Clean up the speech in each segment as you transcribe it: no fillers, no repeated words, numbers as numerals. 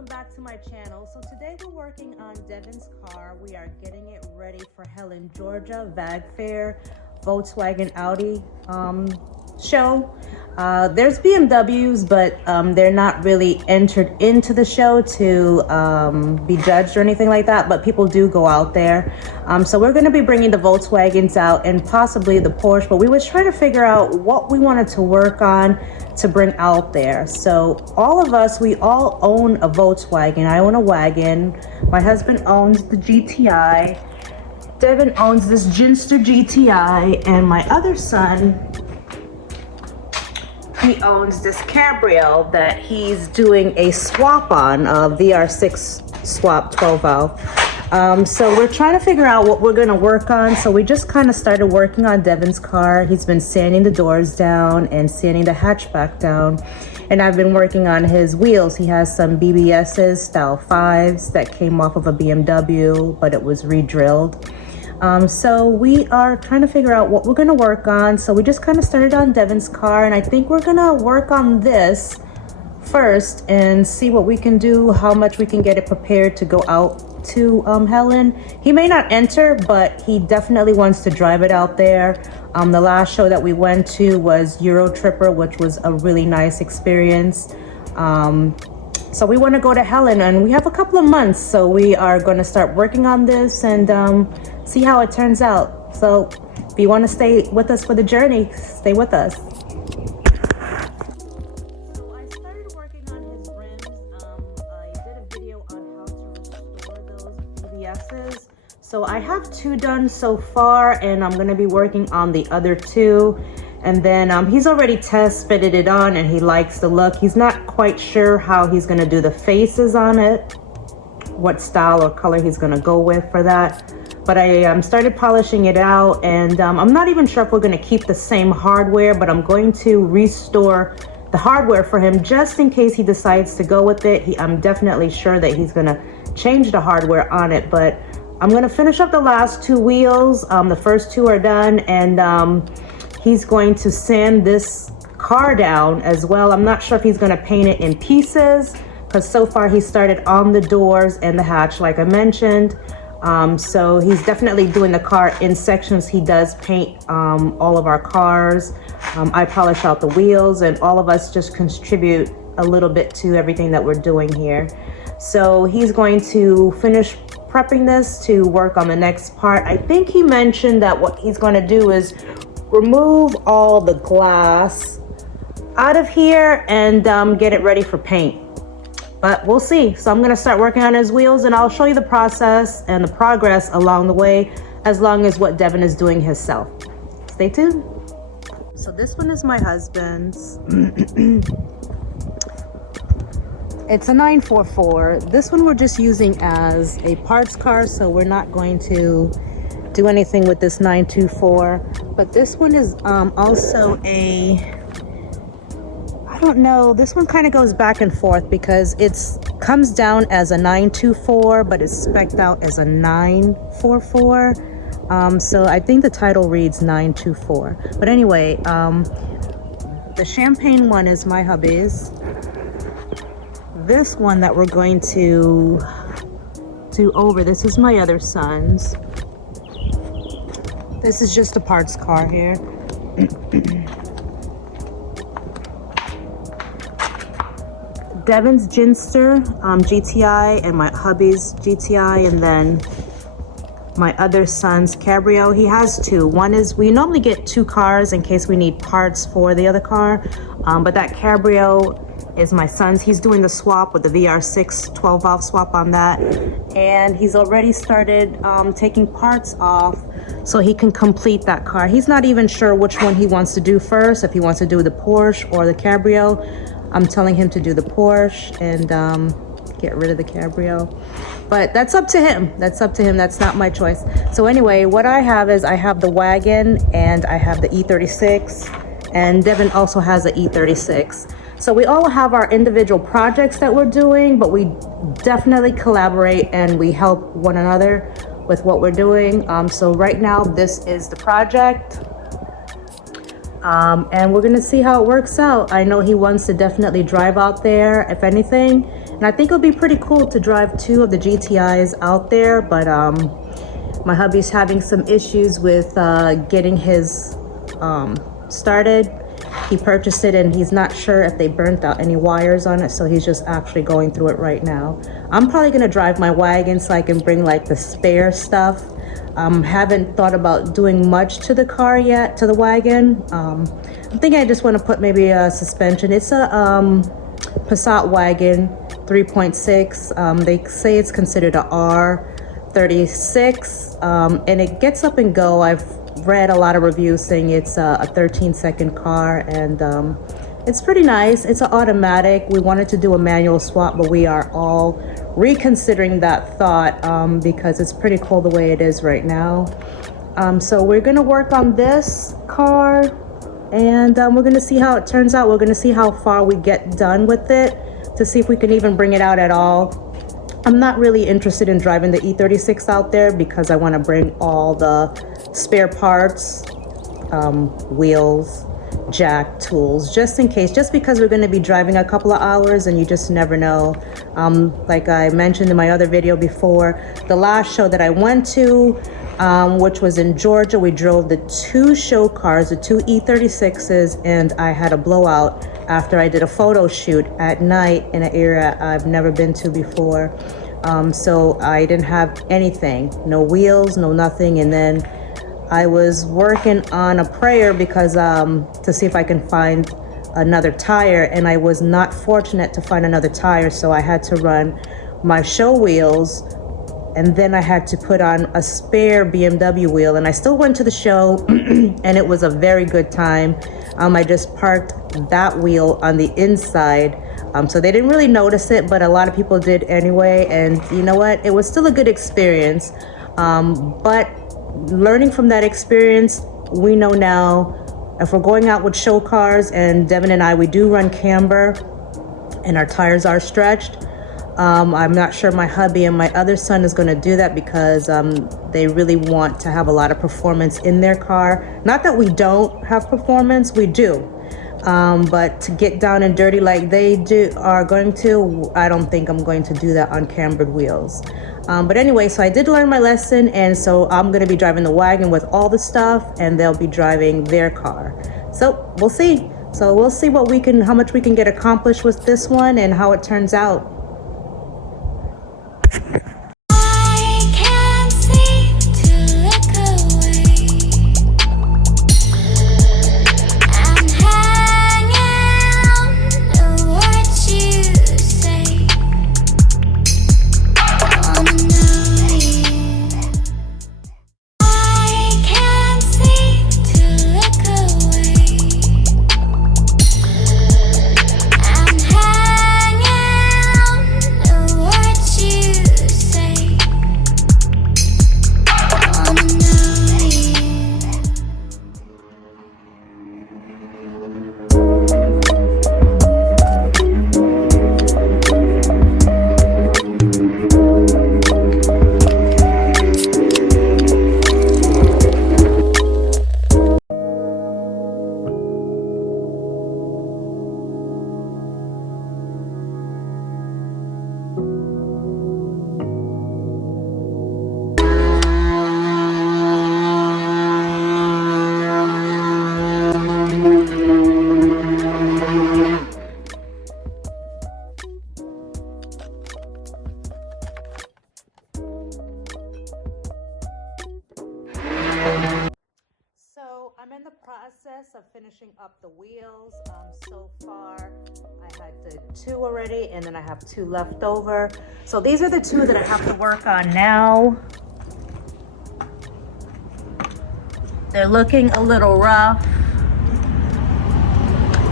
welcome back to my channel. So today we're working on Devin's car. We are getting it ready for Helen, Georgia VAG Fair Volkswagen Audi show. There's BMWs, but they're not really entered into the show to be judged or anything like that, but people do go out there. So we're going to be bringing the Volkswagens out and possibly the Porsche, but we was trying to figure out what we wanted to work on to bring out there. So all of us, we all own a Volkswagen. I own a wagon. My husband owns the GTI. Devin owns this Ginster GTI, and my other son, he owns this Cabrio that he's doing a swap on, a VR6 swap 12 valve. So we're trying to figure out what we're going to work on. So we just kind of started working on Devin's car. He's been sanding the doors down and sanding the hatchback down. And I've been working on his wheels. He has some BBSs, style 5s that came off of a BMW, but it was re-drilled. So we are trying to figure out what we're going to work on. So we just kind of started on Devin's car, and I think we're going to work on this first and see what we can do, how much we can get it prepared to go out to Helen. He may not enter, but he definitely wants to drive it out there. The last show that we went to was Euro Tripper, which was a really nice experience. So we want to go to Helen, and we have a couple of months, so we are going to start working on this and see how it turns out. So if you want to stay with us for the journey, stay with us. So I started working on his rims. I did a video on how to restore those BBSs. So I have 2 done so far, and I'm going to be working on the other 2. And then he's already test fitted it on, and he likes the look. He's not quite sure how he's going to do the faces on it, what style or color he's going to go with for that. But I started polishing it out, and I'm not even sure if we're going to keep the same hardware, but I'm going to restore the hardware for him just in case he decides to go with it. I'm definitely sure that he's going to change the hardware on it, but I'm going to finish up the last 2 wheels. The first 2 are done, and he's going to sand this car down as well. I'm not sure if he's going to paint it in pieces, because so far he started on the doors and the hatch, like I mentioned. So he's definitely doing the car in sections. He does paint all of our cars. I polish out the wheels, and all of us just contribute a little bit to everything that we're doing here. So he's going to finish prepping this to work on the next part. I think he mentioned that what he's going to do is remove all the glass out of here and get it ready for paint. But we'll see. So I'm going to start working on his wheels, and I'll show you the process and the progress along the way, as long as what Devin is doing himself. Stay tuned. So this one is my husband's. It's a 944. This one we're just using as a parts car, so we're not going to do anything with this 924. But this one is also a, I don't know, this one kind of goes back and forth because it's comes down as a 924, but it's spec'd out as a 944. So I think the title reads 924. But anyway, the champagne one is my hubby's. This one that we're going to do over, this is my other son's. This is just a parts car here. Devin's Ginster GTI and my hubby's GTI, and then my other son's Cabrio. He has 2. One is, we normally get 2 cars in case we need parts for the other car, but that Cabrio is my son's. He's doing the swap with the VR6 12 valve swap on that, and he's already started taking parts off so he can complete that car. He's not even sure which one he wants to do first, if he wants to do the Porsche or the Cabrio. I'm telling him to do the Porsche and get rid of the Cabrio, but that's up to him. That's up to him. That's not my choice. So anyway, what I have is I have the wagon and I have the E36, and Devin also has an E36. So we all have our individual projects that we're doing, but we definitely collaborate and we help one another with what we're doing. So right now, this is the project. And we're gonna see how it works out. I know he wants to definitely drive out there, if anything, And I think it'll be pretty cool to drive 2 of the GTIs out there, but my hubby's having some issues with getting his started. He purchased it and he's not sure if they burnt out any wires on it, so he's just actually going through it right now. I'm probably gonna drive my wagon so I can bring like the spare stuff. Haven't thought about doing much to the car yet, to the wagon. I'm thinking I just want to put maybe a suspension. It's a Passat wagon 3.6. They say it's considered a R36, and it gets up and go. I've read a lot of reviews saying it's a 13-second car, and it's pretty nice. It's an automatic. We wanted to do a manual swap, but we are all reconsidering that thought because it's pretty cool the way it is right now. So we're gonna work on this car, and we're gonna see how it turns out. We're gonna see how far we get done with it to see if we can even bring it out at all. I'm not really interested in driving the E36 out there because I want to bring all the spare parts, wheels, jack, tools, just in case, just because we're going to be driving a couple of hours and you just never know. Like I mentioned in my other video before, the last show that I went to, which was in Georgia, we drove the 2 show cars, the 2 E36s, and I had a blowout after I did a photo shoot at night in an area I've never been to before. So I didn't have anything, no wheels, no nothing. And then I was working on a prayer because to see if I can find another tire, and I was not fortunate to find another tire, so I had to run my show wheels, and then I had to put on a spare BMW wheel, and I still went to the show and it was a very good time. I just parked that wheel on the inside, so they didn't really notice it, but a lot of people did anyway, and you know what, it was still a good experience. But learning from that experience, we know now if we're going out with show cars, and Devin and I, we do run camber and our tires are stretched. I'm not sure my hubby and my other son is going to do that because they really want to have a lot of performance in their car. Not that we don't have performance, we do. But to get down and dirty like they are going to, I don't think I'm going to do that on cambered wheels. But anyway, so I did learn my lesson, and so I'm going to be driving the wagon with all the stuff, and they'll be driving their car. So we'll see. So we'll see how much we can get accomplished with this one and how it turns out. I'm in the process of finishing up the wheels. So far, I had 2 already, and then I have 2 left over. So these are the 2 that I have to work on now. They're looking a little rough.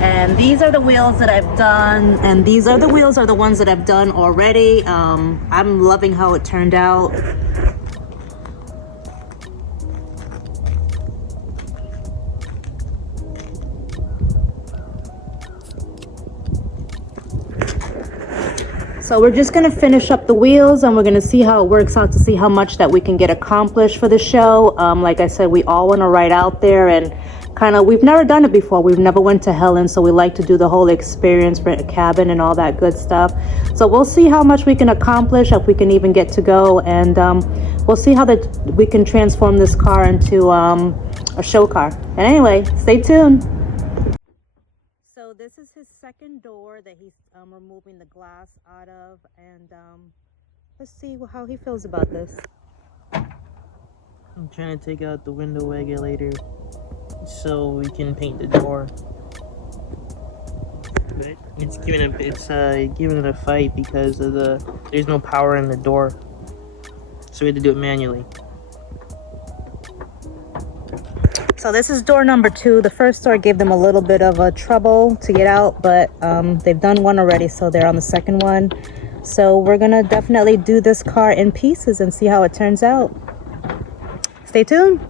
And these are the wheels that I've done, and these are the wheels are the ones that I've done already. I'm loving how it turned out. So we're just going to finish up the wheels, and we're going to see how it works out to see how much that we can get accomplished for the show. Like I said, we all want to ride out there and we've never done it before. We've never went to Helen, so we like to do the whole experience, rent a cabin and all that good stuff. So we'll see how much we can accomplish, if we can even get to go, and we'll see how we can transform this car into a show car. And anyway, stay tuned. So this is his second door that he's removing the glass out of, and let's see how he feels about this. I'm trying to take out the window regulator so we can paint the door. But it's giving it a fight because of there's no power in the door, so we had to do it manually. So this is door number 2. The first door gave them a little bit of a trouble to get out, but they've done one already, so they're on the second one. So we're gonna definitely do this car in pieces and see how it turns out. Stay tuned.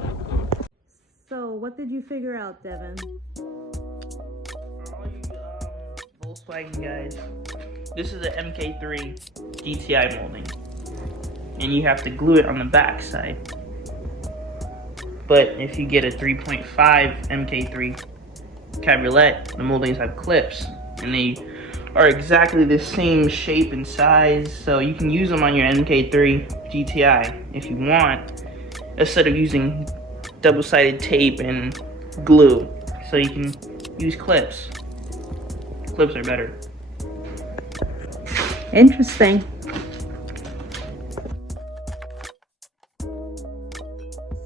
So what did you figure out, Devin? For all you Volkswagen guys, this is a MK3 GTI molding, and you have to glue it on the back side. But if you get a 3.5 MK3 Cabriolet, the moldings have clips, and they are exactly the same shape and size, so you can use them on your MK3 GTI if you want, instead of using double-sided tape and glue. So you can use clips. Clips are better. Interesting.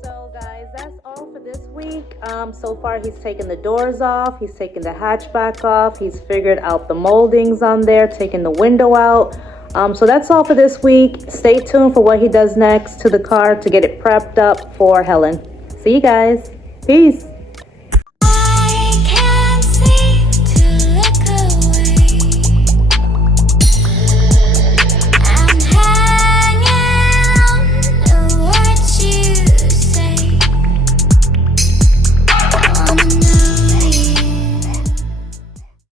So guys, that's all for this week. So far he's taken the doors off, he's taken the hatchback off, he's figured out the moldings on there, taken the window out. So that's all for this week. Stay tuned for what he does next to the car to get it prepped up for Helen. See you guys. Peace.